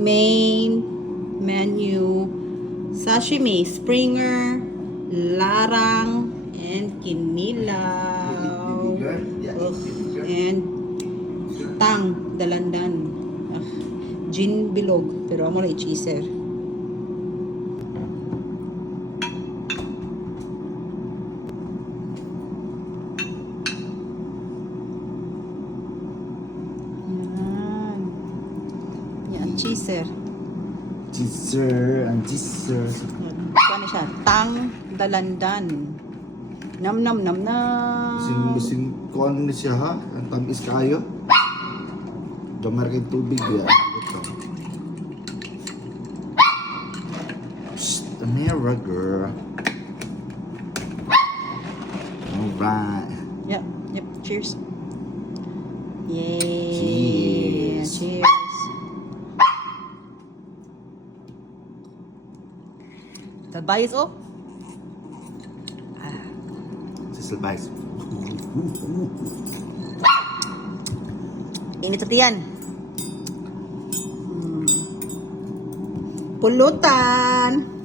main menu, sashimi, springer, larang, and kinilaw. And tang, dalandan. Gin bilog, pero amo na i-cheeser. Yan, cheeser. Cheeser and cheeser. Ano siya? Tang, dalandan. Nam nam nam nam. Lusing ko ano na siya ha? Ang tamis kayo. Damar kay tubig ya. Psst, Amira girl. Alright. Yep, yep. Cheers. Yay. Cheers. Cheers. Tabayis oh. Sisilbais. Init sa tiyan. Pulutan.